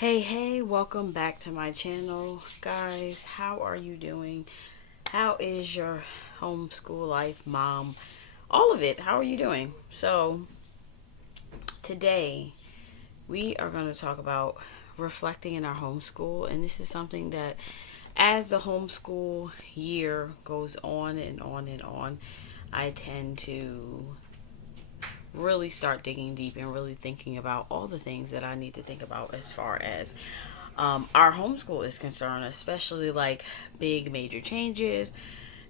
Hey, welcome back to my channel, guys. How are you doing? How is your homeschool life, mom? All of it. How are you doing? So, today we are going to talk about reflecting in our homeschool, and this is something that as the homeschool year goes on and on and on, I tend to really start digging deep and really thinking about all the things that I need to think about as far as our homeschool is concerned, especially like big major changes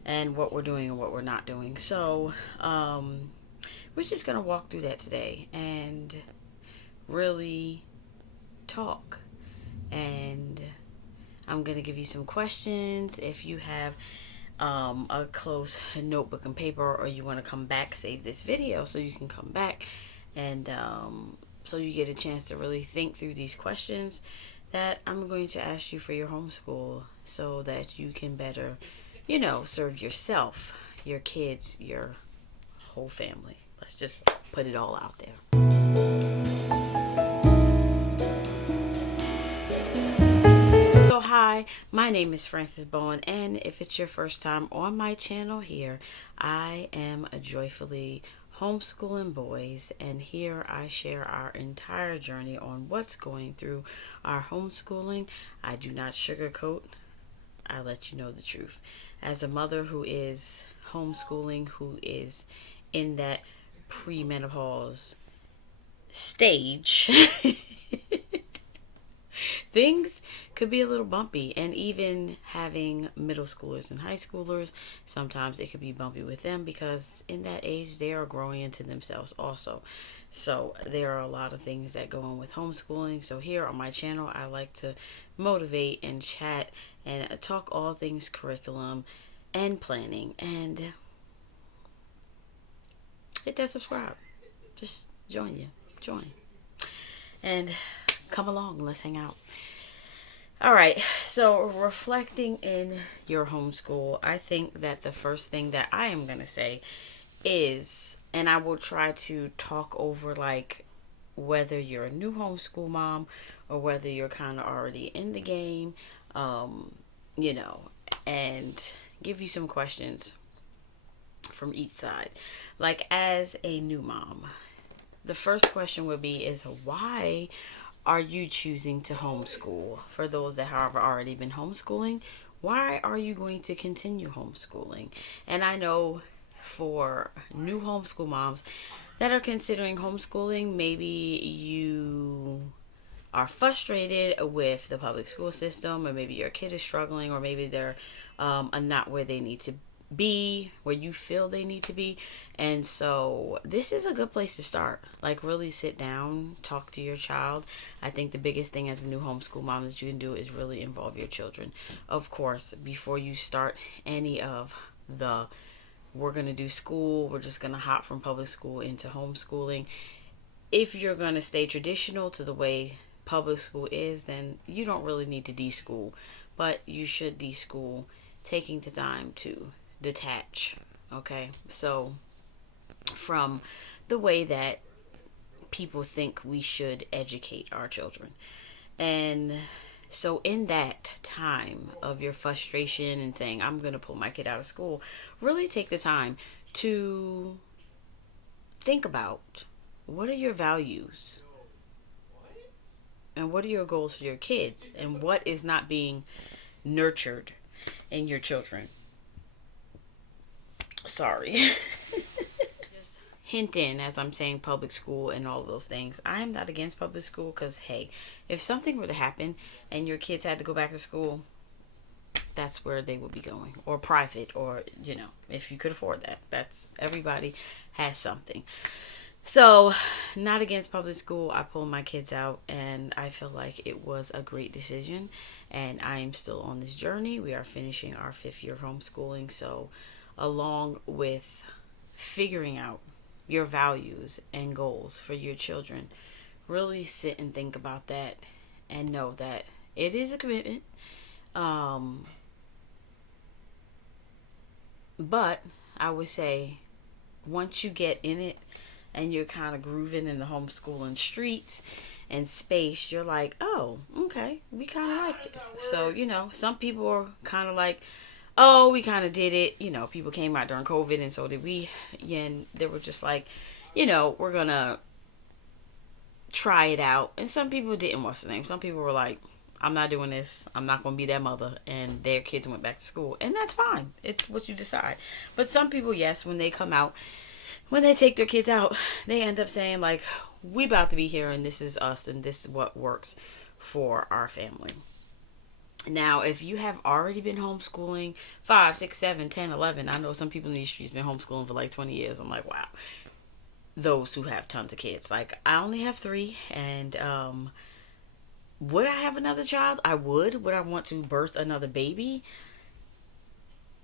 and what we're doing and what we're not doing. So, we're just going to walk through that today and really talk. And I'm going to give you some questions. If you have a close notebook and paper, or you want to come back, save this video so you can come back and so you get a chance to really think through these questions that I'm going to ask you for your homeschool, so that you can better, serve yourself, your kids, your whole family. Let's just put it all out there. So hi, my name is Frances Bowen, and if it's your first time on my channel here, I am a Joyfully Homeschooling Boys, and here I share our entire journey on what's going through our homeschooling. I do not sugarcoat. I let you know the truth. As a mother who is homeschooling, who is in that premenopause stage, things could be a little bumpy. And even having middle schoolers and high schoolers, sometimes it could be bumpy with them, because in that age they are growing into themselves also. So there are a lot of things that go on with homeschooling. So here on my channel, I like to motivate and chat and talk all things curriculum and planning. And hit that subscribe. Just join and come along, let's hang out. All right, so reflecting in your homeschool, I think that the first thing that I am going to say is, and I will try to talk over like whether you're a new homeschool mom or whether you're kind of already in the game, you know, and give you some questions from each side. Like, as a new mom, the first question would be is, why are you choosing to homeschool? For those that have already been homeschooling, why are you going to continue homeschooling? And I know for new homeschool moms that are considering homeschooling, maybe you are frustrated with the public school system, or maybe your kid is struggling, or maybe they're not where they need to be, where you feel they need to be. And so this is a good place to start. Like, really sit down, talk to your child. I think the biggest thing as a new homeschool mom that you can do is really involve your children. Of course, before you start any of the, we're going to do school, we're just going to hop from public school into homeschooling. If you're going to stay traditional to the way public school is, then you don't really need to de-school. But you should de-school, taking the time to detach, okay? So from the way that people think we should educate our children. And so in that time of your frustration and saying, I'm going to pull my kid out of school, really take the time to think about, what are your values? And what are your goals for your kids? And what is not being nurtured in your children? Sorry. Just hinting as I'm saying public school and all of those things. I am not against public school, because, hey, if something were to happen and your kids had to go back to school, that's where they would be going. Or private, or, if you could afford that. That's, everybody has something. So, not against public school. I pulled my kids out, and I feel like it was a great decision. And I am still on this journey. We are finishing our 5th year of homeschooling. So, along with figuring out your values and goals for your children, really sit and think about that, and know that it is a commitment. But I would say, once you get in it and you're kind of grooving in the homeschooling streets, and space, you're like, oh, okay, we kind of like this. So, some people are kind of like, oh, we kind of did it. People came out during COVID, and so did we. And they were just like, we're going to try it out. And some people didn't, what's the name? Some people were like, I'm not doing this. I'm not going to be that mother. And their kids went back to school. And that's fine. It's what you decide. But some people, yes, when they come out, when they take their kids out, they end up saying like, we about to be here and this is us and this is what works for our family. Now, if you have already been homeschooling 5, 6, 7, 10, 11, I know some people in these streets been homeschooling for like 20 years. I'm like, wow. Those who have tons of kids. Like, I only have 3, and would I have another child? I would. Would I want to birth another baby?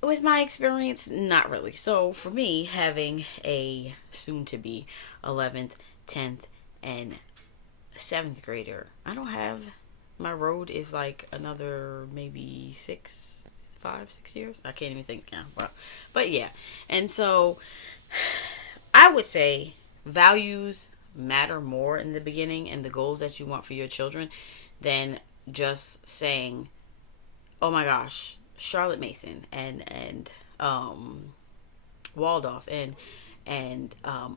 With my experience, not really. So for me, having a soon-to-be 11th, 10th, and 7th grader, I don't have, my road is like another maybe 5, 6 years. I can't even think now. But yeah. And so I would say values matter more in the beginning and the goals that you want for your children than just saying, oh my gosh, Charlotte Mason and Waldorf and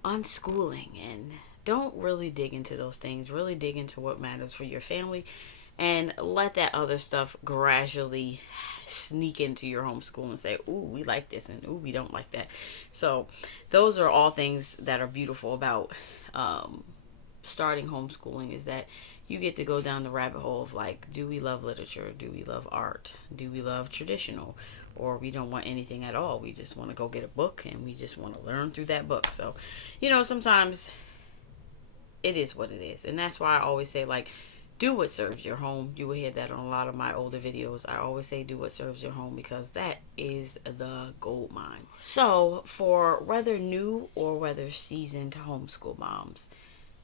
unschooling, and don't really dig into those things. Really dig into what matters for your family and let that other stuff gradually sneak into your homeschool and say, ooh, we like this, and ooh, we don't like that. So those are all things that are beautiful about starting homeschooling, is that you get to go down the rabbit hole of like, do we love literature? Do we love art? Do we love traditional? Or we don't want anything at all. We just want to go get a book and we just want to learn through that book. So, sometimes it is what it is. And that's why I always say, like, do what serves your home. You will hear that on a lot of my older videos. I always say do what serves your home, because that is the gold mine. So for whether new or whether seasoned homeschool moms,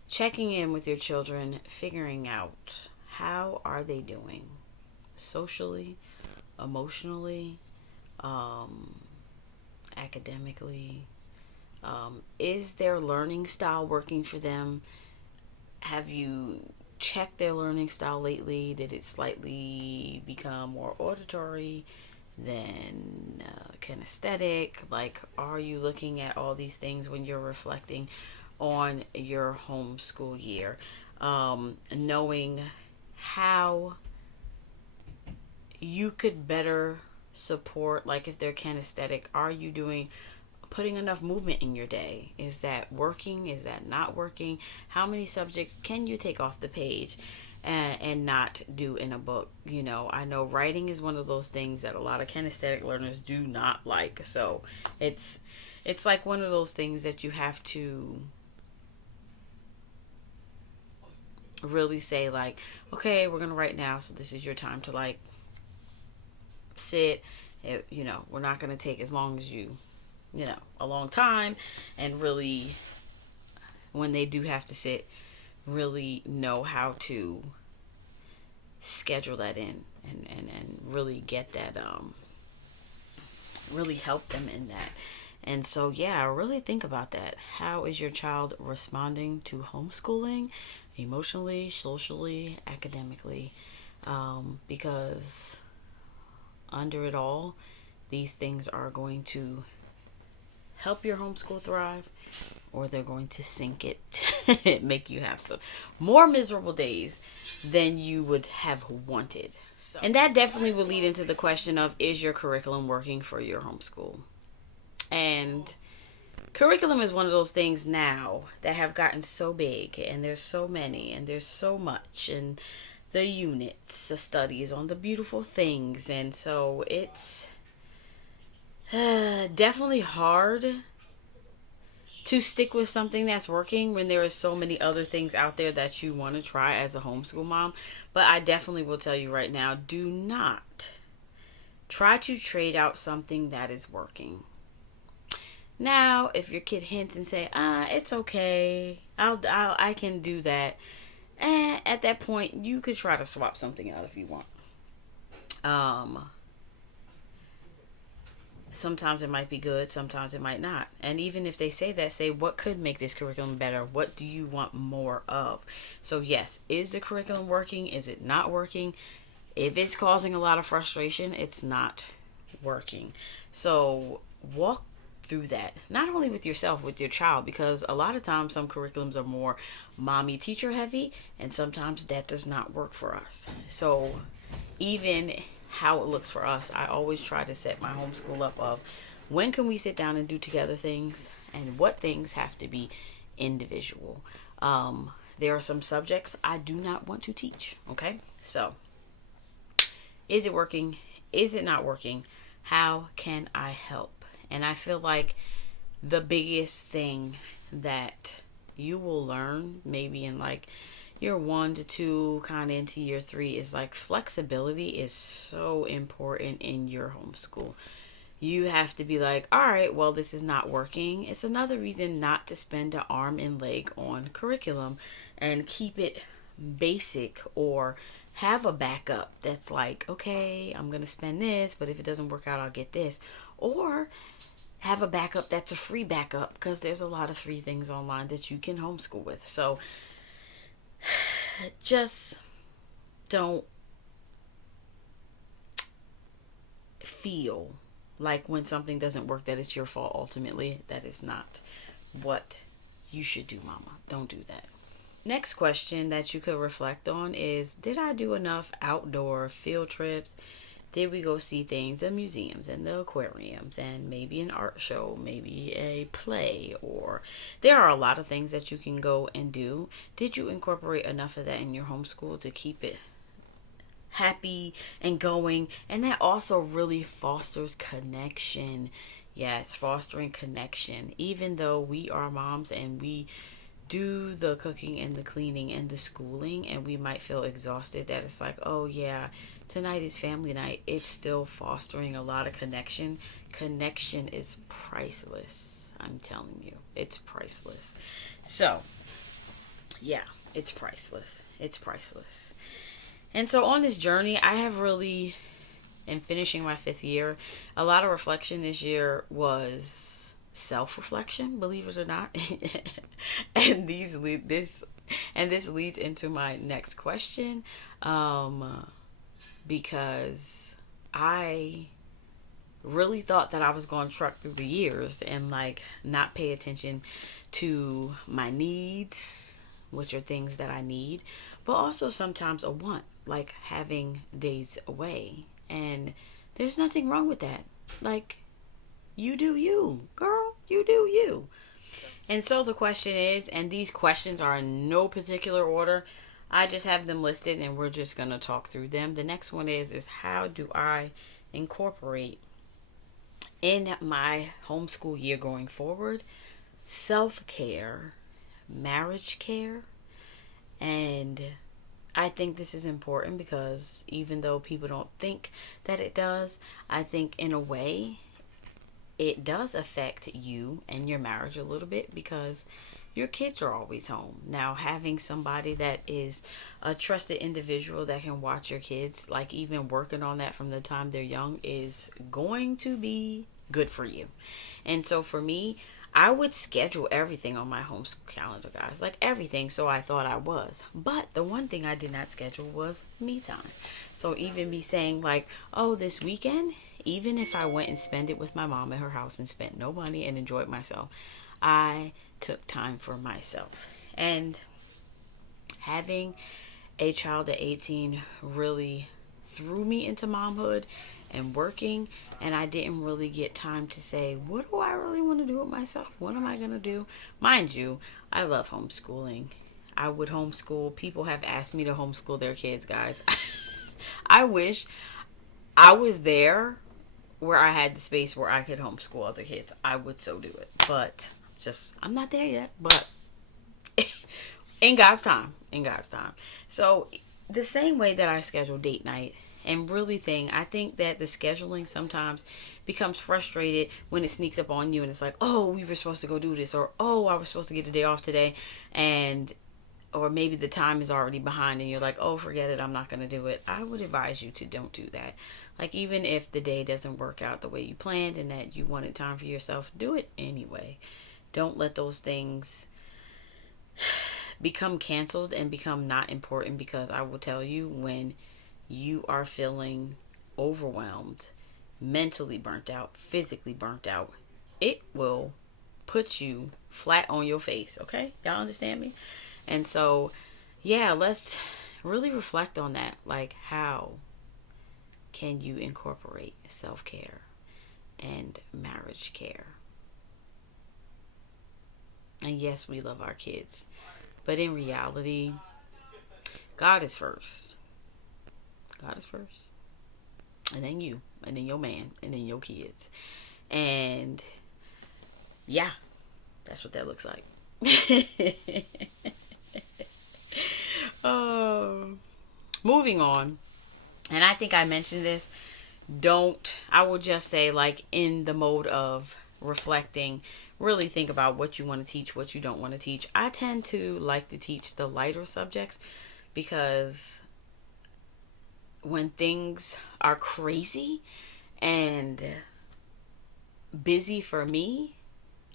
checking in with your children, figuring out how are they doing socially, emotionally, academically. Is their learning style working for them? Have you checked their learning style lately? Did it slightly become more auditory than kinesthetic? Like, are you looking at all these things when you're reflecting on your homeschool year? Knowing how you could better support, like if they're kinesthetic, are you putting enough movement in your day? Is that working? Is that not working? How many subjects can you take off the page and not do in a book? I know writing is one of those things that a lot of kinesthetic learners do not like. So it's like one of those things that you have to really say, like, okay, we're gonna write now, so this is your time to like sit. We're not gonna take as long as a long time, and really, when they do have to sit, really know how to schedule that in and really get that, really help them in that. And so, yeah, really think about that. How is your child responding to homeschooling, emotionally, socially, academically? Because under it all, these things are going to help your homeschool thrive, or they're going to sink it, make you have some more miserable days than you would have wanted. So, and that definitely will lead into the question of, is your curriculum working for your homeschool? And curriculum is one of those things now that have gotten so big, and there's so many, and there's so much, and the units, the studies on the beautiful things, and so it's definitely hard to stick with something that's working when there are so many other things out there that you want to try as a homeschool mom. But I definitely will tell you right now, do not try to trade out something that is working. Now, if your kid hints and say, it's okay, I can do that, at that point, you could try to swap something out if you want. Sometimes it might be good, sometimes it might not. And even if they say that, say what could make this curriculum better? What do you want more of? So yes, is the curriculum working? Is it not working? If it's causing a lot of frustration, it's not working. So walk through that, not only with yourself, with your child, because a lot of times some curriculums are more mommy teacher heavy, and sometimes that does not work for us. So even how it looks for us, I always try to set my homeschool up of when can we sit down and do together things, and what things have to be individual. There are some subjects I do not want to teach. Okay, so is it working? Is it not working? How can I help? And I feel like the biggest thing that you will learn maybe in like year 1 to 2, kind of into year 3, is like flexibility is so important in your homeschool. You have to be like, all right, well, this is not working. It's another reason not to spend an arm and leg on curriculum, and keep it basic, or have a backup that's like, okay, I'm going to spend this, but if it doesn't work out, I'll get this. Or have a backup that's a free backup, because there's a lot of free things online that you can homeschool with. So just don't feel like when something doesn't work that it's your fault. Ultimately, that is not what you should do, mama. Don't do that. Next question that you could reflect on is, did I do enough outdoor field trips? Did we go see things, the museums and the aquariums, and maybe an art show, maybe a play, or there are a lot of things that you can go and do. Did you incorporate enough of that in your homeschool to keep it happy and going? And that also really fosters connection. Yes, fostering connection. Even though we are moms and we do the cooking and the cleaning and the schooling, and we might feel exhausted, that it's like, oh yeah, tonight is family night, it's still fostering a lot of connection. Connection is priceless. I'm telling you, it's priceless. So yeah, it's priceless. It's priceless. And so on this journey, I have really, in finishing my 5th year, a lot of reflection this year was self-reflection, believe it or not. And this leads into my next question, because I really thought that I was going to truck through the years and like not pay attention to my needs, which are things that I need, but also sometimes a want, like having days away. And there's nothing wrong with that. Like, you do you, girl. You do you. And so the question is, and these questions are in no particular order, I just have them listed and we're just going to talk through them. The next one is how do I incorporate in my homeschool year going forward self-care, marriage care? And I think this is important because even though people don't think that it does, I think in a way it does affect you and your marriage a little bit, because your kids are always home. Now, having somebody that is a trusted individual that can watch your kids, like even working on that from the time they're young, is going to be good for you. And so for me, I would schedule everything on my homeschool calendar, guys, like everything. So I thought I was. But the one thing I did not schedule was me time. So even me saying like, oh, this weekend, even if I went and spent it with my mom at her house and spent no money and enjoyed myself, I took time for myself. And having a child at 18 really threw me into momhood and working, and I didn't really get time to say, what do I really want to do with myself? What am I going to do? Mind you, I love homeschooling. I would homeschool. People have asked me to homeschool their kids, guys. I wish I was there where I had the space where I could homeschool other kids. I would so do it. But I'm not there yet. But in God's time. In God's time. So the same way that I schedule date night and really I think that the scheduling sometimes becomes frustrated when it sneaks up on you and it's like, oh, we were supposed to go do this, or oh, I was supposed to get a day off today, and or maybe the time is already behind and you're like, oh, forget it, I'm not going to do it. I would advise you to don't do that. Like, even if the day doesn't work out the way you planned and that you wanted time for yourself, do it anyway. Don't let those things become canceled and become not important, because I will tell you, when you are feeling overwhelmed, mentally burnt out, physically burnt out, it will put you flat on your face. Okay? Y'all understand me? And so, yeah, let's really reflect on that. Like, how can you incorporate self-care and marriage care? And yes, we love our kids, but in reality, God is first. God is first. And then you, and then your man, and then your kids. And yeah, that's what that looks like. Moving on. And I think I mentioned this. I will just say, like, in the mode of reflecting, really think about what you want to teach, what you don't want to teach. I tend to like to teach the lighter subjects, because when things are crazy and busy for me,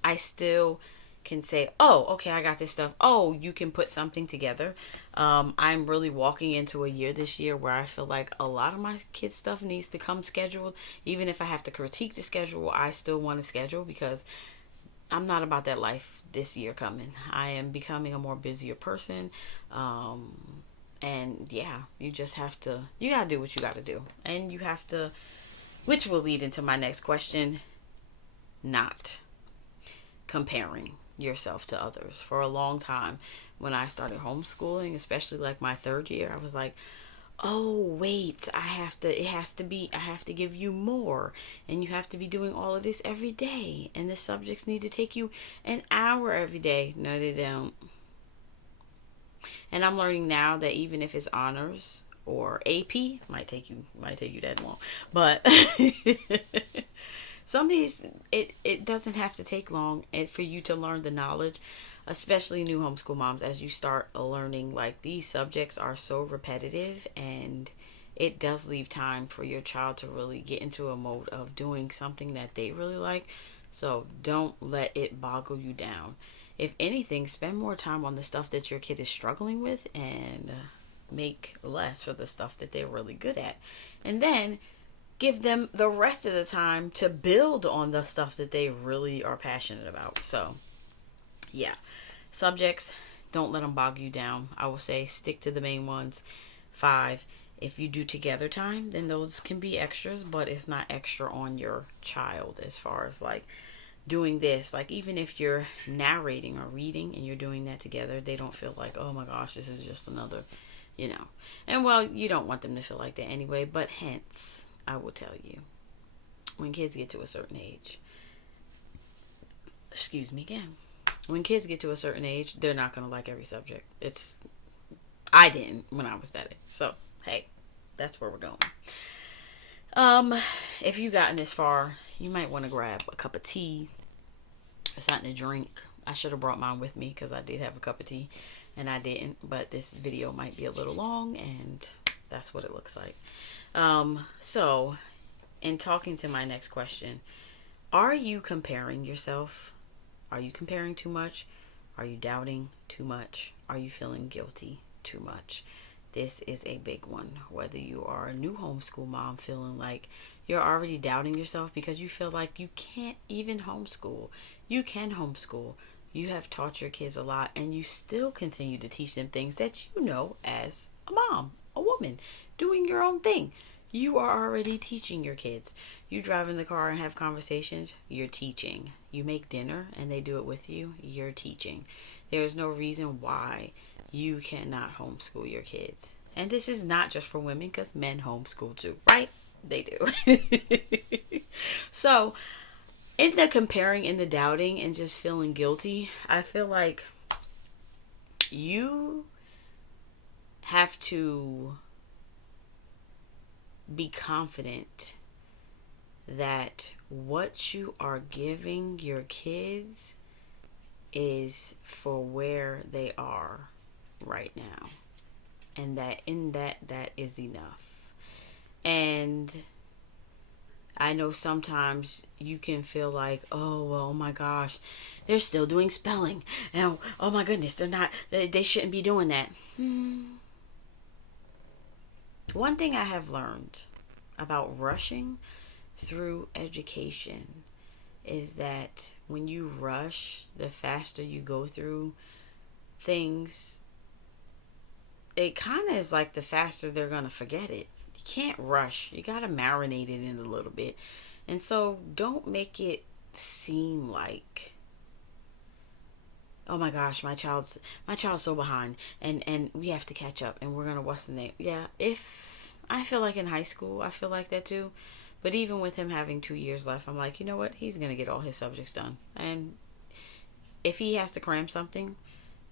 I still can say, oh, okay, I got this stuff. Oh, you can put something together. I'm really walking into a year this year where I feel like a lot of my kids' stuff needs to come scheduled. Even if I have to critique the schedule, I still want to schedule, because I'm not about that life this year coming. I am becoming a more busier person. And yeah, you just have to, you got to do what you got to do. And you have to, which will lead into my next question, not comparing yourself to others. For a long time, when I started homeschooling, especially like my third year, I was like, oh wait, I have to give you more, and you have to be doing all of this every day, and the subjects need to take you an hour every day. No, they don't. And I'm learning now that even if it's honors or AP, might take you that long, but some of these, it doesn't have to take long for you to learn the knowledge, especially new homeschool moms, as you start learning, like, these subjects are so repetitive, and it does leave time for your child to really get into a mode of doing something that they really like. So don't let it boggle you down. If anything, spend more time on the stuff that your kid is struggling with, and make less for the stuff that they're really good at. And then give them the rest of the time to build on the stuff that they really are passionate about. So, yeah. Subjects, don't let them bog you down. I will say stick to the main ones. 5. If you do together time, then those can be extras, but it's not extra on your child as far as, like, doing this. Like, even if you're narrating or reading and you're doing that together, they don't feel like, oh my gosh, this is just another, And well, you don't want them to feel like that anyway, but hence, I will tell you, when kids get to a certain age, when kids get to a certain age, they're not going to like every subject. I didn't when I was that age. So, hey, that's where we're going. If you've gotten this far, you might want to grab a cup of tea or something to drink. I should have brought mine with me, because I did have a cup of tea and I didn't, but this video might be a little long, and that's what it looks like. So, in talking to my next question, are you comparing yourself? Are you comparing too much? Are you doubting too much? Are you feeling guilty too much? This is a big one. Whether you are a new homeschool mom feeling like you're already doubting yourself because you feel like you can't even homeschool. You can homeschool. You have taught your kids a lot, and you still continue to teach them things that you know as a mom, a woman, doing your own thing. You are already teaching your kids. You drive in the car and have conversations, you're teaching. You make dinner and they do it with you, you're teaching. There is no reason why you cannot homeschool your kids. And this is not just for women, because men homeschool too, right? They do. So, in the comparing and the doubting and just feeling guilty, I feel like you have to be confident that what you are giving your kids is for where they are right now. And that is enough. And I know sometimes you can feel like, oh, well, oh my gosh, they're still doing spelling. And, oh my goodness, they shouldn't be doing that. One thing I have learned about rushing through education is that when you rush, the faster you go through things, it kind of is like the faster they're going to forget it. You can't rush. You got to marinate it in a little bit. And so don't make it seem like, oh my gosh, my child's so behind and we have to catch up and we're going to what's the name? Yeah, if I feel like in high school, I feel like that too. But even with him having 2 years left, I'm like, you know what? He's going to get all his subjects done. And if he has to cram something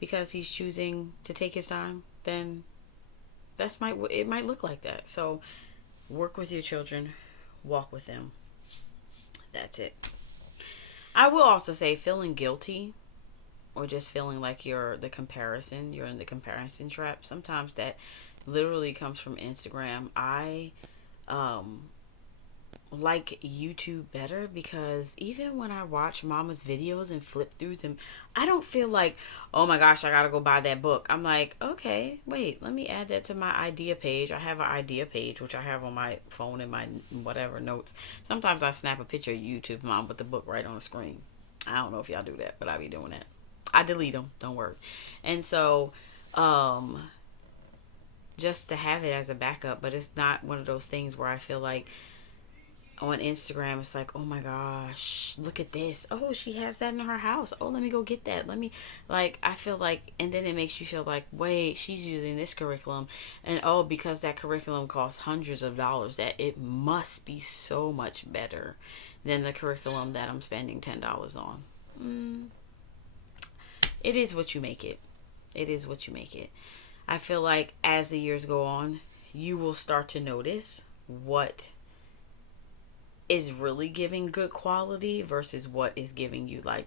because he's choosing to take his time, then it might look like that. So work with your children, walk with them. That's it. I will also say feeling guilty or just feeling like you're in the comparison trap. Sometimes that literally comes from Instagram. I like YouTube better because even when I watch mama's videos and flip throughs, and I don't feel like, oh my gosh, I gotta go buy that book. I'm like, okay, wait, let me add that to my idea page. I have an idea page which I have on my phone in my whatever notes. Sometimes I snap a picture of YouTube mom with the book right on the screen. I don't know if y'all do that, but I be doing that. I delete them, don't worry. And so just to have it as a backup, but it's not one of those things where I feel like on Instagram, it's like, oh my gosh, look at this. Oh, she has that in her house. Oh, let me go get that. I feel like, and then it makes you feel like, wait, she's using this curriculum. And oh, because that curriculum costs hundreds of dollars, that it must be so much better than the curriculum that I'm spending $10 on. It is what you make it. It is what you make it. I feel like as the years go on, you will start to notice what is really giving good quality versus what is giving you like,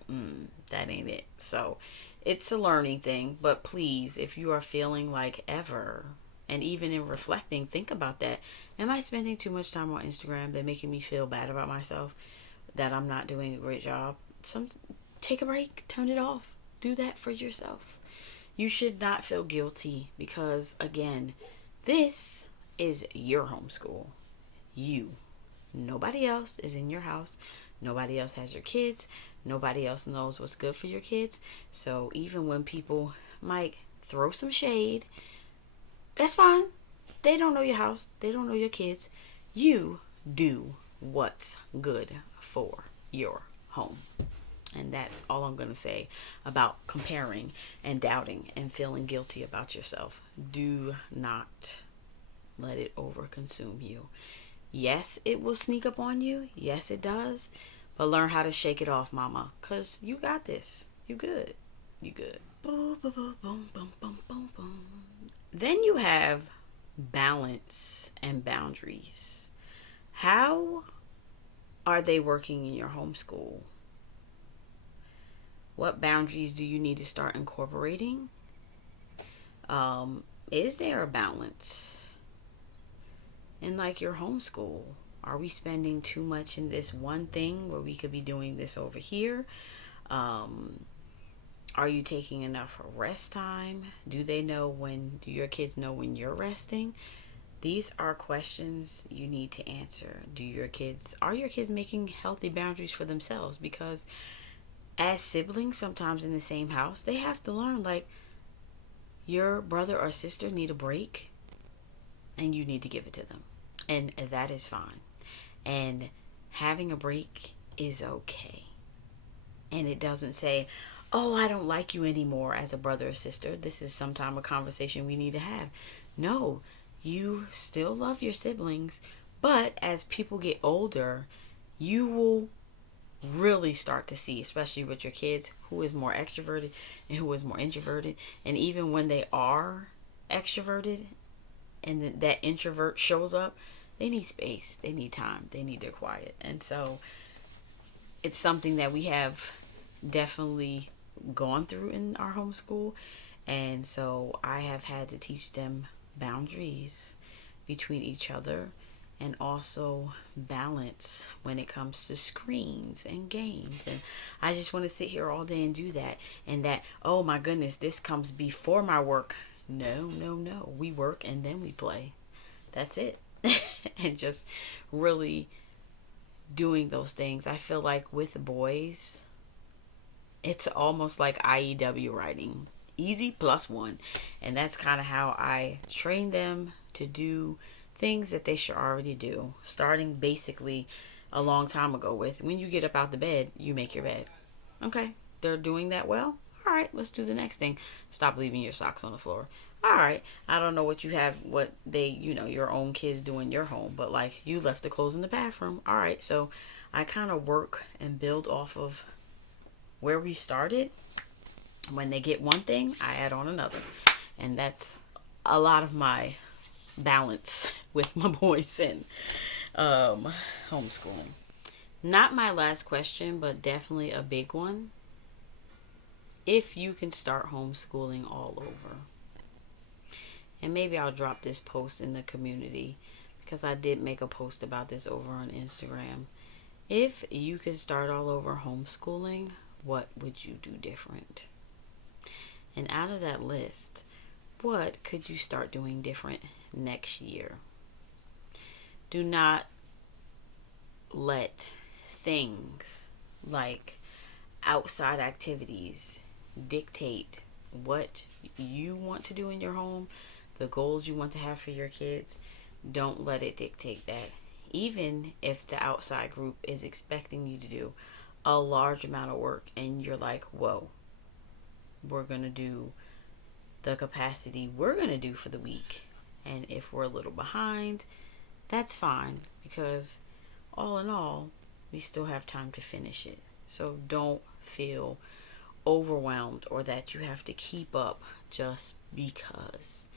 that ain't it. So it's a learning thing, but please, if you are feeling like ever, and even in reflecting, think about that. Am I spending too much time on Instagram that making me feel bad about myself, that I'm not doing a great job? Take a break, turn it off, do that for yourself. You should not feel guilty because, again, this is your homeschool. Nobody else is in your house. Nobody else has your kids. Nobody else knows what's good for your kids. So even when people might throw some shade, that's fine. They don't know your house. They don't know your kids. You do what's good for your home. And that's all I'm going to say about comparing and doubting and feeling guilty about yourself. Do not let it overconsume you. Yes, it will sneak up on you. Yes, it does. But learn how to shake it off, mama. Because you got this. You good. You good. Boom, boom, boom, boom, boom, boom, boom, boom. Then you have balance and boundaries. How are they working in your homeschool? What boundaries do you need to start incorporating? Is there a balance in like your homeschool? Are we spending too much in this one thing where we could be doing this over here? Are you taking enough rest time? Do your kids know when you're resting? These are questions you need to answer. Are your kids making healthy boundaries for themselves? Because as siblings, sometimes in the same house, they have to learn, like, your brother or sister need a break and you need to give it to them. And that is fine. And having a break is okay. And it doesn't say, oh, I don't like you anymore as a brother or sister. This is sometime a conversation we need to have. No, you still love your siblings. But as people get older, you will really start to see, especially with your kids, who is more extroverted and who is more introverted. And even when they are extroverted and that introvert shows up, they need space, they need time, they need their quiet. And so it's something that we have definitely gone through in our homeschool, And so I have had to teach them boundaries between each other, and also balance when it comes to screens and games. And I just want to sit here all day and do that. And that, oh my goodness, this comes before my work. No, no, no. We work and then we play. That's it. And just really doing those things. I feel like with boys, it's almost like IEW writing. Easy plus one. And that's kind of how I train them to do things that they should already do. Starting basically a long time ago with, when you get up out the bed, you make your bed. Okay, they're doing that well. All right, let's do the next thing. Stop leaving your socks on the floor. All right, I don't know what you have, what they, your own kids do in your home, but like, you left the clothes in the bathroom. All right, so I kind of work and build off of where we started. When they get one thing, I add on another. And that's a lot of my balance with my boys and homeschooling. Not my last question, but definitely a big one. If you can start homeschooling all over. And maybe I'll drop this post in the community, because I did make a post about this over on Instagram. If you could start all over homeschooling, what would you do different? And out of that list, what could you start doing different next year? Do not let things like outside activities dictate what you want to do in your home, the goals you want to have for your kids. Don't let it dictate that. Even if the outside group is expecting you to do a large amount of work and you're like, whoa, we're going to do the capacity we're going to do for the week. And if we're a little behind, that's fine, because all in all, we still have time to finish it. So don't feel overwhelmed or that you have to keep up just because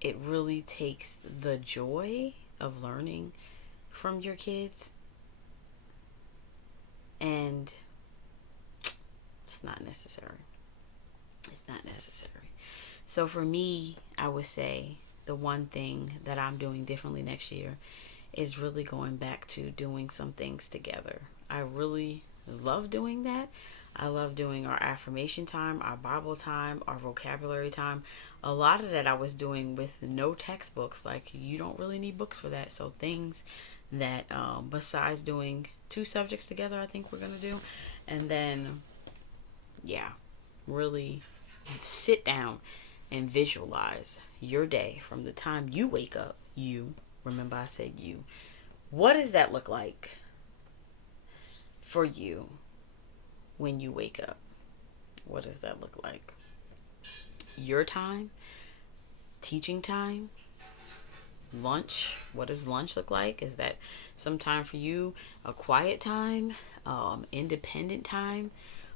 it really takes the joy of learning from your kids, and it's not necessary. It's not necessary. So for me, I would say the one thing that I'm doing differently next year is really going back to doing some things together. I really love doing that. I love doing our affirmation time, our Bible time, our vocabulary time. A lot of that I was doing with no textbooks. Like, you don't really need books for that. So things that, besides doing 2 subjects together, I think we're going to do. And then, yeah, really sit down and visualize your day from the time you wake up. You, remember I said you. What does that look like for you when you wake up? What does that look like? Your time, teaching time, lunch. What does lunch look like? Is that some time for you? A quiet time, independent time.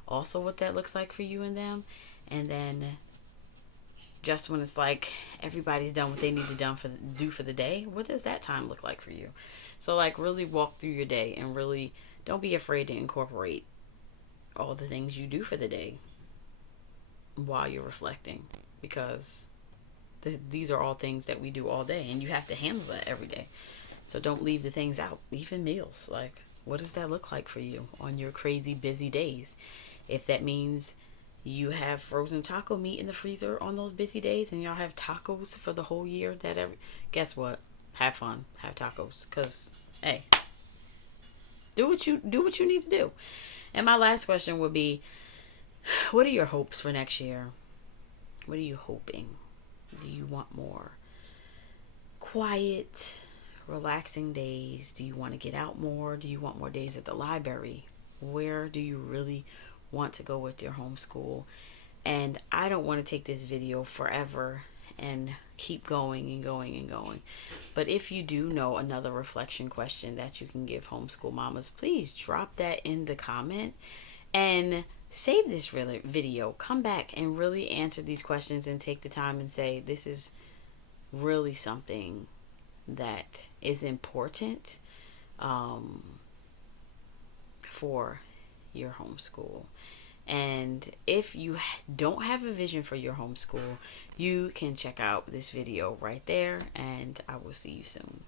Also what that looks like for you and them. And then just when it's like everybody's done what they need to do for the day, what does that time look like for you? So like, really walk through your day and really don't be afraid to incorporate all the things you do for the day while you're reflecting, because these are all things that we do all day, and you have to handle that every day. So don't leave the things out. Even meals, like, what does that look like for you on your crazy busy days? If that means you have frozen taco meat in the freezer on those busy days, and y'all have tacos for the whole year, guess what? Have fun, have tacos, because hey, do what you need to do. And my last question would be, what are your hopes for next year? What are you hoping? Do you want more quiet, relaxing days? Do you want to get out more? Do you want more days at the library? Where do you really want to go with your homeschool? And I don't want to take this video forever and keep going and going and going. But if you do know another reflection question that you can give homeschool mamas, please drop that in the comment and save this video. Come back and really answer these questions and take the time and say, this is really something that is important for your homeschool. And if you don't have a vision for your homeschool, you can check out this video right there, and I will see you soon.